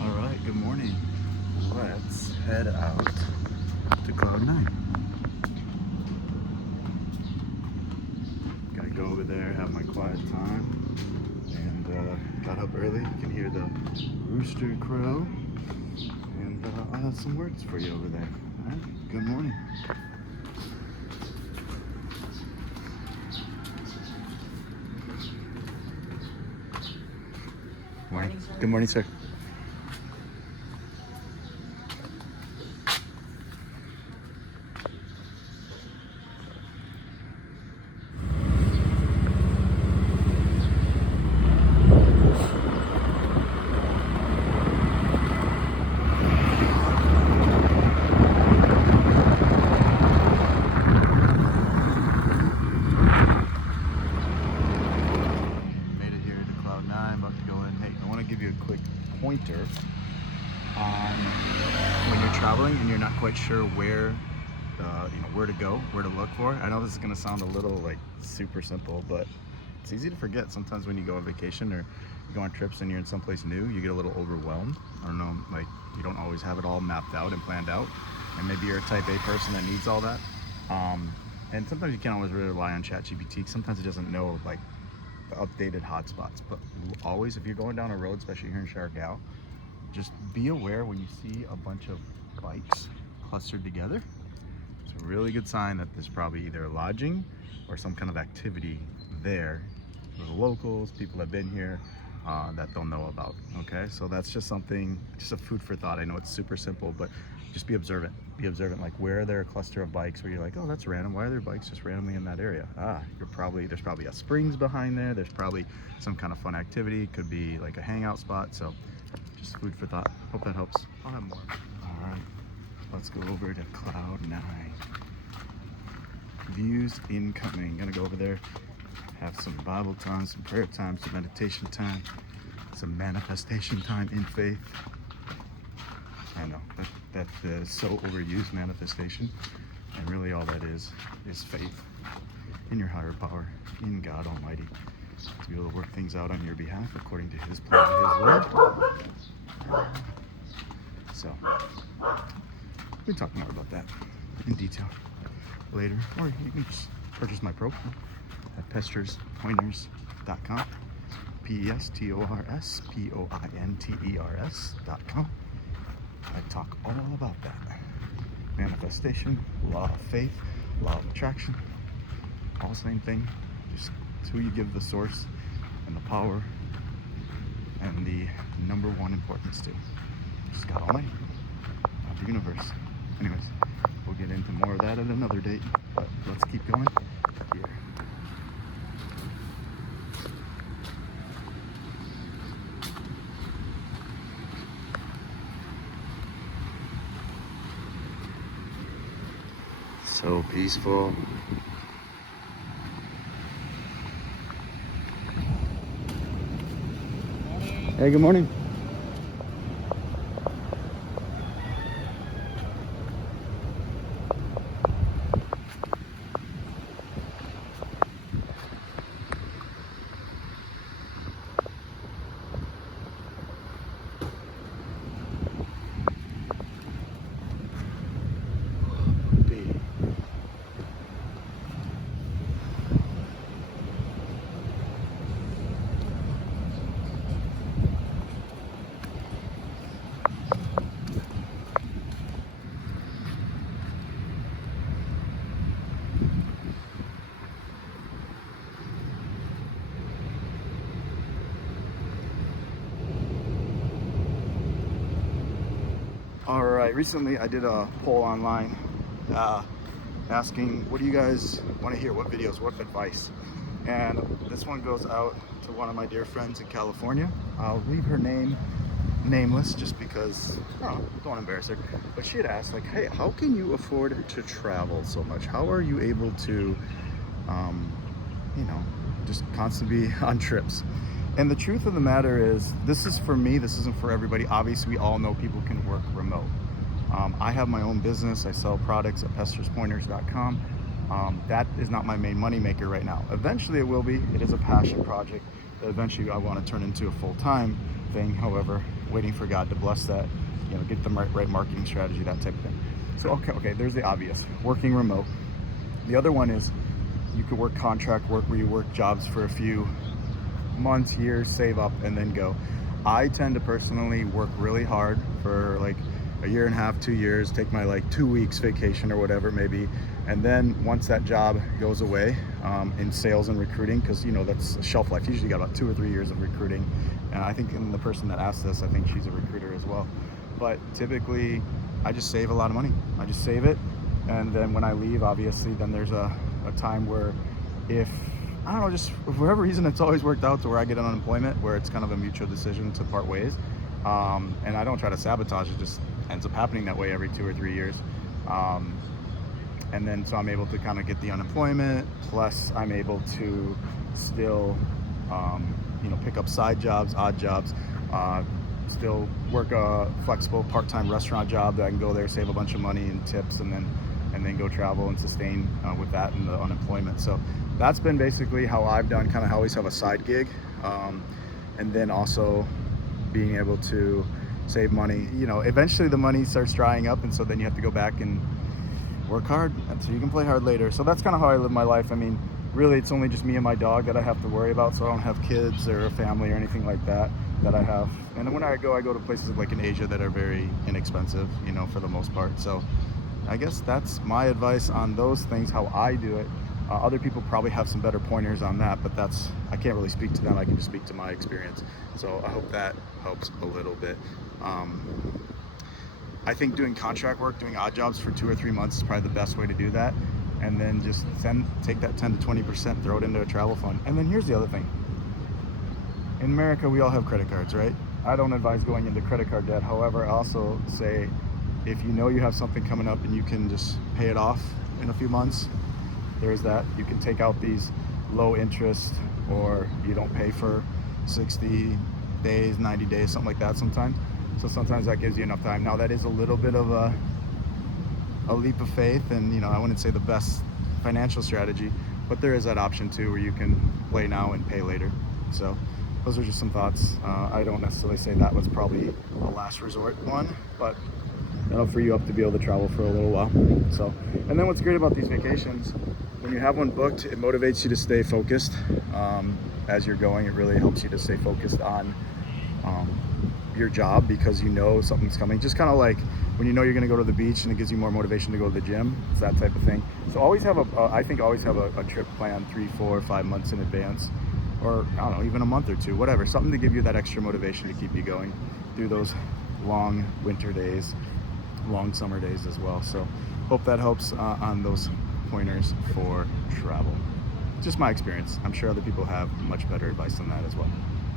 All right, good morning. Let's head out to Cloud 9. Gotta go over there, have my quiet time, and got up early. You can hear the rooster crow, and I'll have some words for you over there. All right, good morning. Morning. Good morning, sir. Made it here to Cloud 9, about to go in. Hey, I want to give you a quick pointer on when you're traveling and you're not quite sure where where to go, where to look for. I know this is going to sound a little like super simple, but it's easy to forget sometimes when you go on vacation or you go on trips and you're in someplace new. You get a little overwhelmed. I don't know, like you don't always have it all mapped out and planned out, and maybe you're a type A person that needs all that, and sometimes you can't always really rely on ChatGPT. Sometimes it doesn't know like the updated hotspots, but always, if you're going down a road, especially here in Siargao, just be aware when you see a bunch of bikes clustered together. It's a really good sign that there's probably either lodging or some kind of activity there. The locals, people that have been here, that they'll know about. Okay, so that's just something, just a food for thought. I know it's super simple, but just be observant. Be observant, like where are there a cluster of bikes where you're like, oh, that's random. Why are there bikes just randomly in that area? There's probably a springs behind there. There's probably some kind of fun activity. It could be like a hangout spot. So just food for thought. Hope that helps. I'll have more. All right, let's go over to Cloud 9. Views incoming. Gonna go over there, have some Bible time, some prayer time, some meditation time, some manifestation time in faith. I know that is so overused, manifestation, and really all that is faith in your higher power, in God Almighty, to be able to work things out on your behalf according to His plan, His word. So we'll talk more about that in detail later, or you can just purchase my program at pestorspointers.com. PESTORSPOINTERS.com. I talk all about that. Manifestation, law of faith, law of attraction, all the same thing. Just it's who you give the source and the power and the number one importance to. Just God Almighty, of the universe. Anyways, we'll get into more of that at another date, but let's keep going here. So peaceful. Hey, good morning. All right, recently I did a poll online asking what do you guys want to hear, what videos, what advice, and this one goes out to one of my dear friends in California. I'll leave her name nameless just because I don't want to embarrass her, but she had asked like, hey, how can you afford to travel so much? How are you able to just constantly be on trips? And the truth of the matter is, this is for me, this isn't for everybody. Obviously, we all know people can work remote. I have my own business. I sell products at pestorspointers.com. That is not my main money maker right now. Eventually it will be. It is a passion project that eventually I want to turn into a full-time thing. However, waiting for God to bless that, you know, get the right marketing strategy, that type of thing. So okay, there's the obvious, working remote. The other one is you could work contract work where you work jobs for a few months, years, save up, and then go. I tend to personally work really hard for like a year and a half, 2 years, take my like 2 weeks vacation or whatever maybe, and then once that job goes away, in sales and recruiting, because you know that's a shelf life. Usually got about 2 or 3 years of recruiting, and I think in the person that asked this, I think she's a recruiter as well. But typically, I just save a lot of money. I just save it, and then when I leave, obviously, then there's a time where if I don't know, just for whatever reason, it's always worked out to where I get an unemployment, where it's kind of a mutual decision to part ways. And I don't try to sabotage it, just ends up happening that way every 2 or 3 years. And then so I'm able to kind of get the unemployment, plus I'm able to still, you know, pick up side jobs, odd jobs, still work a flexible part-time restaurant job that I can go there, save a bunch of money and tips, and then go travel and sustain with that and the unemployment. So that's been basically how I've done, kind of always have a side gig, and then also being able to save money. You know, eventually the money starts drying up, and so then you have to go back and work hard so you can play hard later. So that's kind of how I live my life. I mean, really, it's only just me and my dog that I have to worry about, so I don't have kids or a family or anything like that I have. And then when I go to places like in Asia that are very inexpensive, you know, for the most part. So I guess that's my advice on those things, how I do it. Other people probably have some better pointers on that, but I can't really speak to them. I can just speak to my experience. So I hope that helps a little bit. I think doing contract work, doing odd jobs for 2 or 3 months is probably the best way to do that. And then just take that 10 to 20%, throw it into a travel fund. And then here's the other thing. In America, we all have credit cards, right? I don't advise going into credit card debt. However, I also say if you know you have something coming up and you can just pay it off in a few months, there's that. You can take out these low interest, or you don't pay for 60 days, 90 days, something like that sometimes. So sometimes that gives you enough time. Now that is a little bit of a leap of faith, and you know, I wouldn't say the best financial strategy, but there is that option too where you can play now and pay later. So those are just some thoughts. I don't necessarily say that was probably a last resort one, but that'll free you up to be able to travel for a little while. So, and then what's great about these vacations, when you have one booked, it motivates you to stay focused as you're going. It really helps you to stay focused on your job, because you know something's coming. Just kind of like when you know you're going to go to the beach and it gives you more motivation to go to the gym. It's that type of thing. So always have a trip planned 3, 4, 5 months in advance, or I don't know, even a month or two, whatever, something to give you that extra motivation to keep you going through those long winter days, long summer days as well. So hope that helps on those pointers for travel. Just my experience. I'm sure other people have much better advice than that as well.